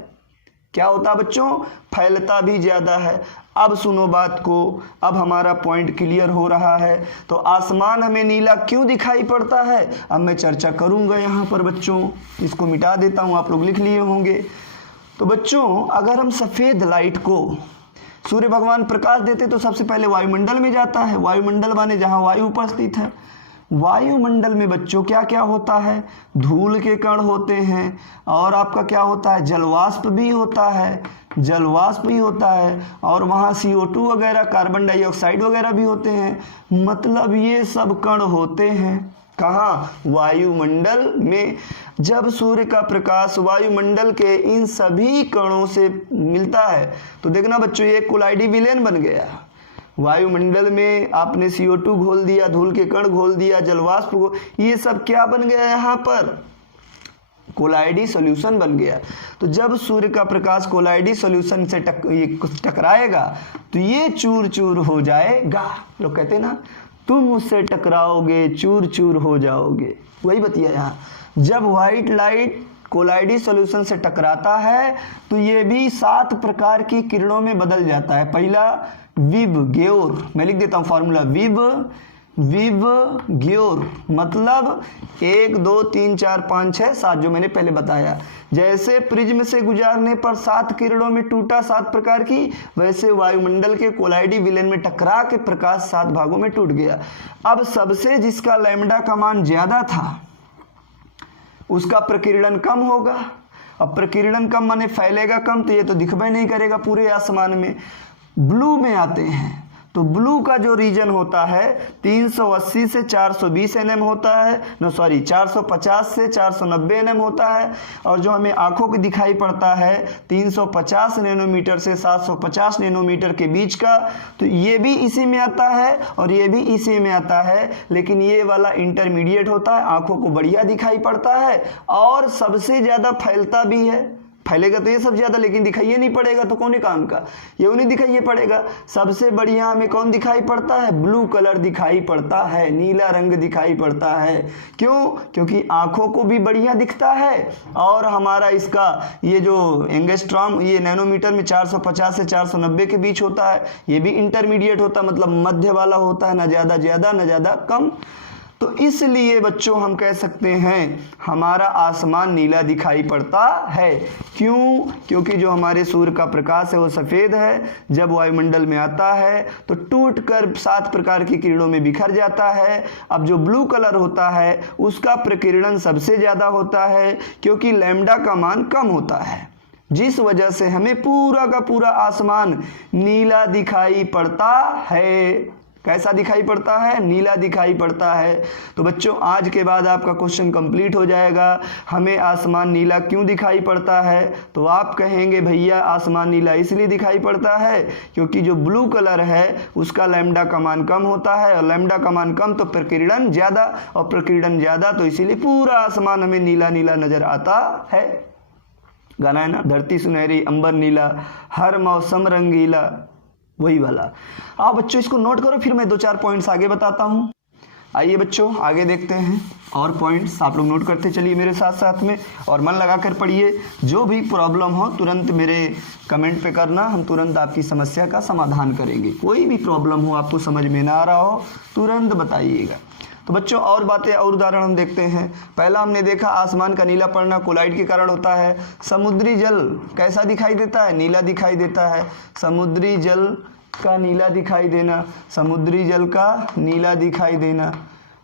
क्या होता है बच्चों? फैलता भी ज़्यादा है। अब सुनो बात को, अब हमारा पॉइंट क्लियर हो रहा है। तो आसमान हमें नीला क्यों दिखाई पड़ता है, अब मैं चर्चा करूंगा यहाँ पर बच्चों। इसको मिटा देता हूँ, आप लोग लिख लिए होंगे। तो बच्चों अगर हम सफ़ेद लाइट को, सूर्य भगवान प्रकाश देते तो सबसे पहले वायुमंडल में जाता है। वायुमंडल माने जहाँ वायु उपस्थित है। वायुमंडल में बच्चों क्या क्या होता है? धूल के कण होते हैं, और आपका क्या होता है? जलवाष्प भी होता है, जलवाष्प भी होता है, और वहाँ CO2 वगैरह, कार्बन डाइऑक्साइड वगैरह भी होते हैं। मतलब ये सब कण होते हैं कहाँ? वायुमंडल में। जब सूर्य का प्रकाश वायुमंडल के इन सभी कणों से मिलता है तो देखना बच्चों ये कोलाइडी विलेन बन गया। वायुमंडल में आपने CO2 घोल दिया, धूल के कण घोल दिया, जलवाष्प, ये सब क्या बन गया? यहाँ पर कोलाइडी सॉल्यूशन बन गया। तो जब सूर्य का प्रकाश कोलाइडी सॉल्यूशन से टकराएगा तो ये चूर चूर हो जाएगा। लोग कहते हैं ना, तुम मुझसे टकराओगे चूर चूर हो जाओगे, वही बतिया यहाँ। जब व्हाइट लाइट कोलाइडी सॉल्यूशन से टकराता है तो ये भी 7 प्रकार की किरणों में बदल जाता है। पहला विब ग्योर, मैं लिख देता हूँ फॉर्मूला, विब ग्योर मतलब 1 2 3 4 5 6 7 जो मैंने पहले बताया। जैसे प्रिज्म से गुजारने पर 7 किरणों में टूटा 7 प्रकार की, वैसे वायुमंडल के कोलाइडी विलेन में टकरा के प्रकाश 7 भागों में टूट गया। अब सबसे जिसका लैम्डा का मान ज्यादा था उसका प्रकीर्णन कम होगा। अब प्रकीर्णन कम माने फैलेगा कम, तो ये तो दिखबे नहीं करेगा पूरे आसमान में। ब्लू में आते हैं तो ब्लू का जो रीजन होता है 380 से 420 nm होता है, 450 से 490 nm होता है। और जो हमें आंखों को दिखाई पड़ता है 350 नैनोमीटर से 750 नैनोमीटर के बीच का, तो ये भी इसी में आता है और ये भी इसी में आता है। लेकिन ये वाला इंटरमीडिएट होता है, आंखों को बढ़िया दिखाई पड़ता है और सबसे ज़्यादा फैलता भी है। फैलेगा तो ये सब ज़्यादा, लेकिन दिखाइए नहीं पड़ेगा तो कौन काम का, ये उन्हें दिखाइए पड़ेगा। सबसे बढ़िया हमें कौन दिखाई पड़ता है? ब्लू कलर दिखाई पड़ता है, नीला रंग दिखाई पड़ता है। क्यों? क्योंकि आँखों को भी बढ़िया दिखता है और हमारा इसका ये जो एंगस्ट्रॉम, ये नैनोमीटर में 450 से 490 के बीच होता है, ये भी इंटरमीडिएट होता है, मतलब मध्य वाला होता है, ना ज़्यादा ज़्यादा ना ज़्यादा कम। तो इसलिए बच्चों हम कह सकते हैं हमारा आसमान नीला दिखाई पड़ता है। क्यों? क्योंकि जो हमारे सूर्य का प्रकाश है वो सफ़ेद है, जब वायुमंडल में आता है तो टूटकर 7 प्रकार की किरणों में बिखर जाता है। अब जो ब्लू कलर होता है उसका प्रकीर्णन सबसे ज़्यादा होता है क्योंकि लैम्डा का मान कम होता है, जिस वजह से हमें पूरा का पूरा आसमान नीला दिखाई पड़ता है। कैसा दिखाई पड़ता है? नीला दिखाई पड़ता है। तो बच्चों आज के बाद आपका क्वेश्चन कंप्लीट हो जाएगा। हमें आसमान नीला क्यों दिखाई पड़ता है? तो आप कहेंगे भैया आसमान नीला इसलिए दिखाई पड़ता है क्योंकि जो ब्लू कलर है उसका लैम्डा का मान कम होता है और लैम्डा का मान कम तो प्रकीर्णन ज़्यादा, और प्रकीर्णन ज़्यादा तो इसीलिए पूरा आसमान हमें नीला नीला नज़र आता है। गाना है ना, धरती सुनहरी अंबर नीला हर मौसम रंगीला, वही वाला। आप बच्चों इसको नोट करो, फिर मैं 2-4 पॉइंट्स आगे बताता हूँ। आइए बच्चों आगे देखते हैं और पॉइंट्स आप लोग नोट करते चलिए मेरे साथ साथ में, और मन लगा कर पढ़िए। जो भी प्रॉब्लम हो तुरंत मेरे कमेंट पे करना, हम तुरंत आपकी समस्या का समाधान करेंगे। कोई भी प्रॉब्लम हो, आपको समझ में ना आ रहा हो, तुरंत बताइएगा। तो बच्चों और बातें और उदाहरण हम देखते हैं। पहला हमने देखा आसमान का नीला पड़ना कोलाइड के कारण होता है। समुद्री जल कैसा दिखाई देता है? नीला दिखाई देता है। समुद्री जल का नीला दिखाई देना, समुद्री जल का नीला दिखाई देना,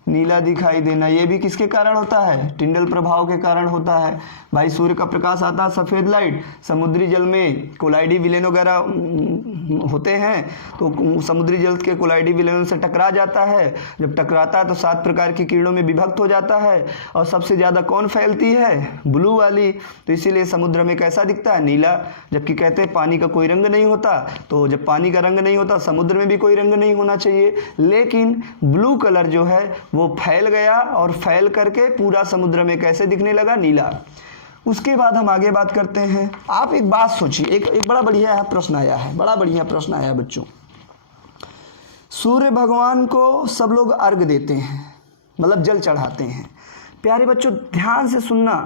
नीला दिखाई देना, ये भी किसके कारण होता है? टिंडल प्रभाव के कारण होता है। भाई सूर्य का प्रकाश आता है सफ़ेद लाइट, समुद्री जल में कोलाइडी विलेन वगैरह होते हैं, तो समुद्री जल के कोलाइडी विलेन से टकरा जाता है। जब टकराता है तो 7 प्रकार की किरणों में विभक्त हो जाता है, और सबसे ज़्यादा कौन फैलती है? ब्लू वाली। तो इसीलिए समुद्र में कैसा दिखता है? नीला। जबकि कहते हैं पानी का कोई रंग नहीं होता, तो जब पानी का रंग नहीं होता समुद्र में भी कोई रंग नहीं होना चाहिए, लेकिन ब्लू कलर जो है वो फैल गया, और फैल करके पूरा समुद्र में कैसे दिखने लगा? नीला। उसके बाद हम आगे बात करते हैं। आप एक बात सोचिए, एक बड़ा बढ़िया प्रश्न आया है, बड़ा बढ़िया प्रश्न आया है बच्चों। सूर्य भगवान को सब लोग अर्घ देते हैं, मतलब जल चढ़ाते हैं। प्यारे बच्चों ध्यान से सुनना,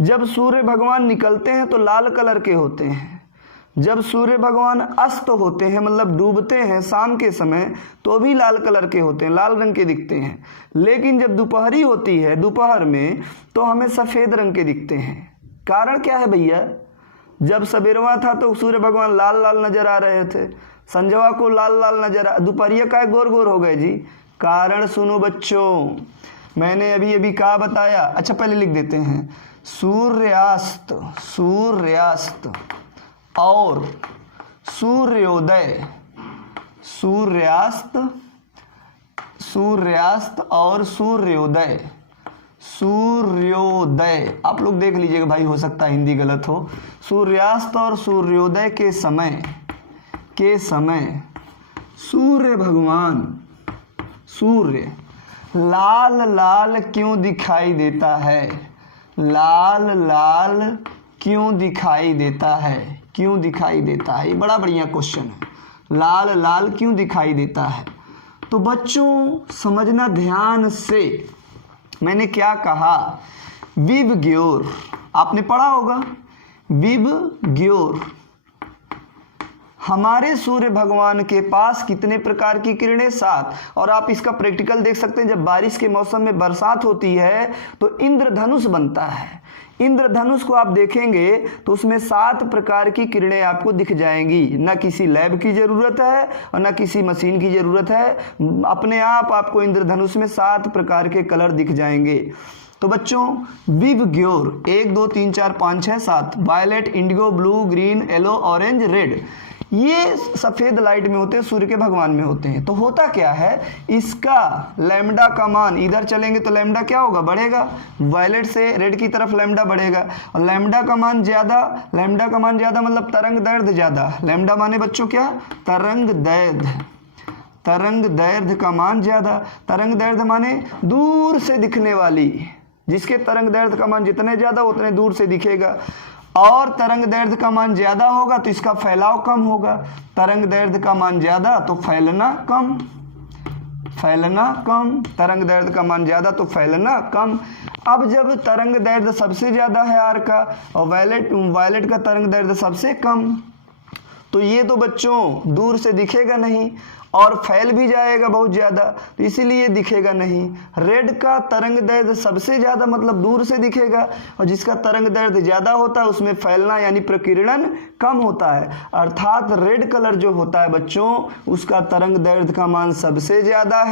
जब सूर्य भगवान निकलते हैं तो लाल कलर के होते हैं, जब सूर्य भगवान अस्त होते हैं मतलब डूबते हैं शाम के समय, तो भी लाल कलर के होते हैं, लाल रंग के दिखते हैं। लेकिन जब दोपहरी होती है, दोपहर में, तो हमें सफ़ेद रंग के दिखते हैं। कारण क्या है भैया? जब सवेरवा था तो सूर्य भगवान लाल लाल नजर आ रहे थे, संजवा को लाल लाल नजर आ, दोपहरिया का गोर गोर हो गए जी। कारण सुनो बच्चों, मैंने अभी अभी क्या बताया। अच्छा पहले लिख देते हैं, सूर्यास्त, सूर्यास्त और सूर्योदय, सूर्यास्त, सूर्यास्त और सूर्योदय, सूर्योदय। आप लोग देख लीजिएगा भाई, हो सकता है हिंदी गलत हो। सूर्यास्त और सूर्योदय के समय सूर्य भगवान, सूर्य लाल लाल क्यों दिखाई देता है? लाल लाल क्यों दिखाई देता है? क्यों दिखाई देता है? ये बड़ा बढ़िया क्वेश्चन है, लाल लाल क्यों दिखाई देता है? तो बच्चों समझना ध्यान से, मैंने क्या कहा? विबग्योर, आपने पढ़ा होगा विबग्योर। हमारे सूर्य भगवान के पास कितने प्रकार की किरणें? 7। और आप इसका प्रैक्टिकल देख सकते हैं, जब बारिश के मौसम में बरसात होती है तो इंद्रधनुष बनता है। इंद्रधनुष को आप देखेंगे तो उसमें 7 प्रकार की किरणें आपको दिख जाएंगी। ना किसी लैब की ज़रूरत है और ना किसी मशीन की ज़रूरत है, अपने आप आपको इंद्रधनुष में 7 प्रकार के कलर दिख जाएंगे। तो बच्चों VIBGYOR 1 2 3 4 5 6 7, violet, indigo, blue, green, yellow, orange, red, ये सफ़ेद लाइट में होते हैं, सूर्य के भगवान में होते हैं। तो होता क्या है, इसका लैम्डा का मान इधर चलेंगे तो लैम्डा क्या होगा? बढ़ेगा। वायलेट से रेड की तरफ लैम्डा बढ़ेगा, और लैम्डा का मान ज़्यादा, लैम्डा का मान ज़्यादा मतलब तरंग दैर्ध्य ज़्यादा। लैम्डा माने बच्चों क्या? तरंग दैर्ध्य, तरंग दैर्ध्य का मान ज़्यादा। तरंग दैर्ध्य माने दूर से दिखने वाली, जिसके तरंग दैर्ध्य का मान जितने ज़्यादा उतने दूर से दिखेगा, और तरंग दैर्ध्य का मान ज़्यादा होगा तो इसका फैलाव कम होगा। तरंग दैर्ध्य का मान ज़्यादा तो फैलना कम, फैलना कम। तरंग दैर्ध्य का मान ज़्यादा तो फैलना कम। अब जब तरंग दैर्ध्य सबसे ज़्यादा है आर का, और वायलेट का तरंग दैर्ध्य सबसे कम, तो ये तो बच्चों दूर से दिखेगा नहीं और फैल भी जाएगा बहुत ज़्यादा, तो इसीलिए दिखेगा नहीं। रेड का तरंग दैर्ध्य सबसे ज़्यादा मतलब दूर से दिखेगा, और जिसका तरंग दैर्ध्य ज़्यादा होता है उसमें फैलना यानी प्रकीर्णन कम होता है। अर्थात रेड कलर जो होता है बच्चों, उसका तरंग दैर्ध्य का मान सबसे ज़्यादा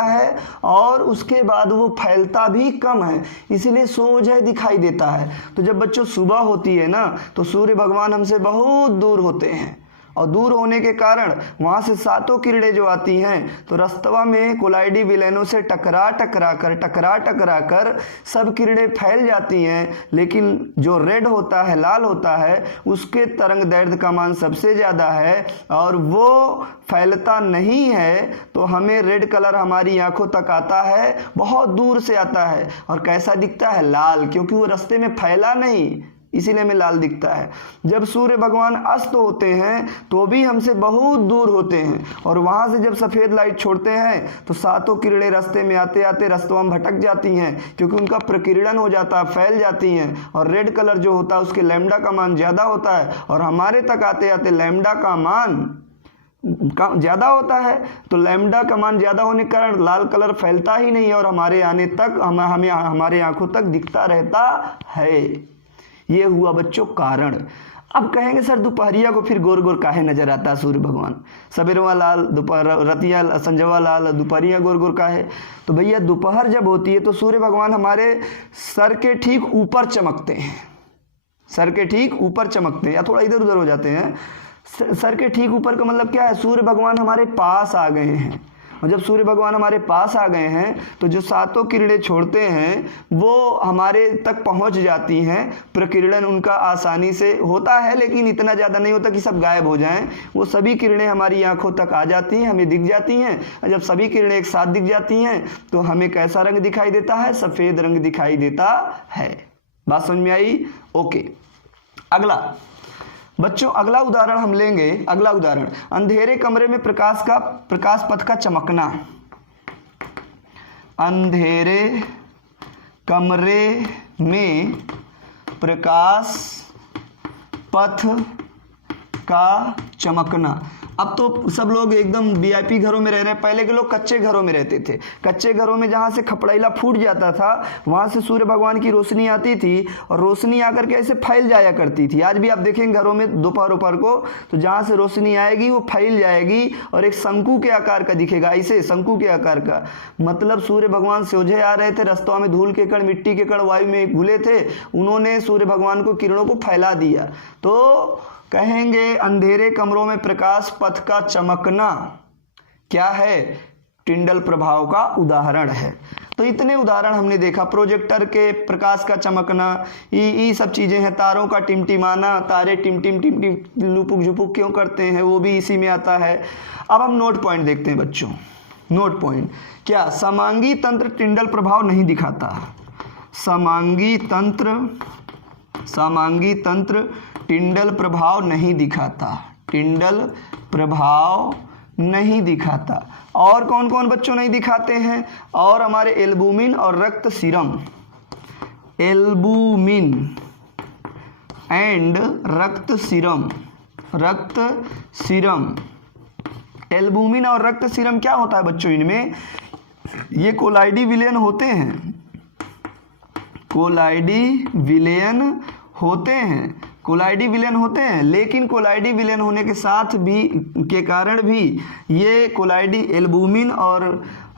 है, और उसके बाद वो फैलता भी कम है, इसीलिए सोझा दिखाई देता है। तो जब बच्चों सुबह होती है ना, तो सूर्य भगवान हमसे बहुत दूर होते हैं, और दूर होने के कारण वहाँ से 7 किरणें जो आती हैं तो रास्तवा में कोलाइडी विलेनों से टकरा टकरा कर सब किरणें फैल जाती हैं। लेकिन जो रेड होता है, लाल होता है, उसके तरंग दैर्ध्य का मान सबसे ज़्यादा है और वो फैलता नहीं है, तो हमें रेड कलर हमारी आंखों तक आता है, बहुत दूर से आता है। और कैसा दिखता है? लाल, क्योंकि वो रास्ते में फैला नहीं, इसीलिए हमें लाल दिखता है। जब सूर्य भगवान अस्त होते हैं तो भी हमसे बहुत दूर होते हैं, और वहाँ से जब सफ़ेद लाइट छोड़ते हैं तो सातों किरणें रास्ते में आते आते रास्तों में भटक जाती हैं, क्योंकि उनका प्रकीर्णन हो जाता है, फैल जाती हैं, और रेड कलर जो होता है उसके लैम्डा का मान ज़्यादा होता है, और हमारे तक आते आते लैम्डा का मान ज़्यादा होता है। तो लैम्डा का मान ज़्यादा होने के कारण लाल कलर फैलता ही नहीं है और हमारे आने तक हमें हमारे आंखों तक दिखता रहता है। ये हुआ बच्चों कारण। अब कहेंगे सर दोपहरिया को फिर गोर गोर काहे नजर आता है सूर्य भगवान, सवेरवा लाल, दोपहर रतिया संजवा लाल, दोपहरिया गोर गोर काहे? तो भैया दोपहर जब होती है तो सूर्य भगवान हमारे सर के ठीक ऊपर चमकते हैं, सर के ठीक ऊपर चमकते हैं, या थोड़ा इधर उधर हो जाते हैं। सर के ठीक ऊपर का मतलब क्या है? सूर्य भगवान हमारे पास आ गए हैं, और जब सूर्य भगवान हमारे पास आ गए हैं तो जो सातों किरणें छोड़ते हैं वो हमारे तक पहुंच जाती हैं। प्रकीर्णन उनका आसानी से होता है, लेकिन इतना ज़्यादा नहीं होता कि सब गायब हो जाएं। वो सभी किरणें हमारी आंखों तक आ जाती हैं, हमें दिख जाती हैं। और जब सभी किरणें एक साथ दिख जाती हैं तो हमें कैसा रंग दिखाई देता है? सफ़ेद रंग दिखाई देता है। बात समझ में आई? ओके, अगला बच्चों, अगला उदाहरण हम लेंगे। अगला उदाहरण, अंधेरे कमरे में प्रकाश पथ का चमकना। अंधेरे कमरे में प्रकाश पथ का चमकना। अब तो सब लोग एकदम वीआईपी घरों में रह रहे हैं। पहले के लोग कच्चे घरों में रहते थे। कच्चे घरों में जहाँ से खपड़ैला फूट जाता था वहाँ से सूर्य भगवान की रोशनी आती थी, और रोशनी आकर के ऐसे फैल जाया करती थी। आज भी आप देखेंगे घरों में दोपहर को, तो जहाँ से रोशनी आएगी वो फैल जाएगी और एक शंकु के आकार का दिखेगा, ऐसे शंकु के आकार का। मतलब सूर्य भगवान सोझे आ रहे थे, रास्तों में धूल के कण, मिट्टी के कण वायु में घुले थे, उन्होंने सूर्य भगवान को किरणों को फैला दिया। तो कहेंगे अंधेरे कमरों में प्रकाश पथ का चमकना क्या है? टिंडल प्रभाव का उदाहरण है। तो इतने उदाहरण हमने देखा। प्रोजेक्टर के प्रकाश का चमकना, ये सब चीज़ें हैं। तारों का टिमटिमाना, तारे टिम टिम टिम टिम लुपुक झुपुक क्यों करते हैं, वो भी इसी में आता है। अब हम नोट पॉइंट देखते हैं बच्चों। नोट पॉइंट क्या? समांगी तंत्र टिंडल प्रभाव नहीं दिखाता। समांगी तंत्र टिंडल प्रभाव नहीं दिखाता। टिंडल प्रभाव नहीं दिखाता। और कौन कौन बच्चों नहीं दिखाते हैं? और हमारे एल्बुमिन और रक्त सीरम, एल्बुमिन एंड रक्त सीरम, रक्त सीरम। एल्बुमिन और रक्त सीरम क्या होता है बच्चों? इनमें ये कोलाइडी विलयन होते हैं, कोलाइडी विलयन होते हैं, कोलाइडी विलयन होते हैं। लेकिन कोलाइडी विलयन होने के साथ भी के कारण भी ये कोलाइडी एल्बुमिन और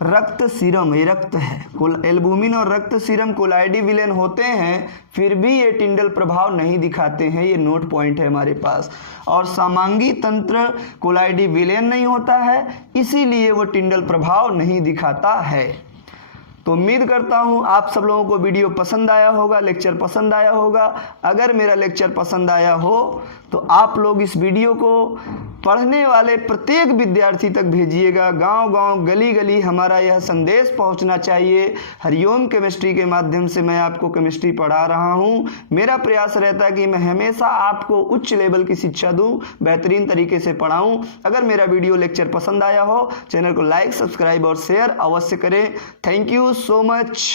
रक्त सीरम, ये रक्त है, एल्बुमिन और रक्त सीरम कोलाइडी विलयन होते हैं, फिर भी ये टिंडल प्रभाव नहीं दिखाते हैं। ये नोट पॉइंट है हमारे पास। और समांगी तंत्र कोलाइडी विलयन नहीं होता है, इसीलिए वो टिंडल प्रभाव नहीं दिखाता है। तो उम्मीद करता हूँ आप सब लोगों को वीडियो पसंद आया होगा, लेक्चर पसंद आया होगा। अगर मेरा लेक्चर पसंद आया हो तो आप लोग इस वीडियो को पढ़ने वाले प्रत्येक विद्यार्थी तक भेजिएगा। गांव गांव, गली गली हमारा यह संदेश पहुंचना चाहिए। हरिओम केमिस्ट्री के माध्यम से मैं आपको केमिस्ट्री पढ़ा रहा हूं। मेरा प्रयास रहता है कि मैं हमेशा आपको उच्च लेवल की शिक्षा दूं, बेहतरीन तरीके से पढ़ाऊं। अगर मेरा वीडियो लेक्चर पसंद आया हो, चैनल को लाइक, सब्सक्राइब और शेयर अवश्य करें। Thank you so much.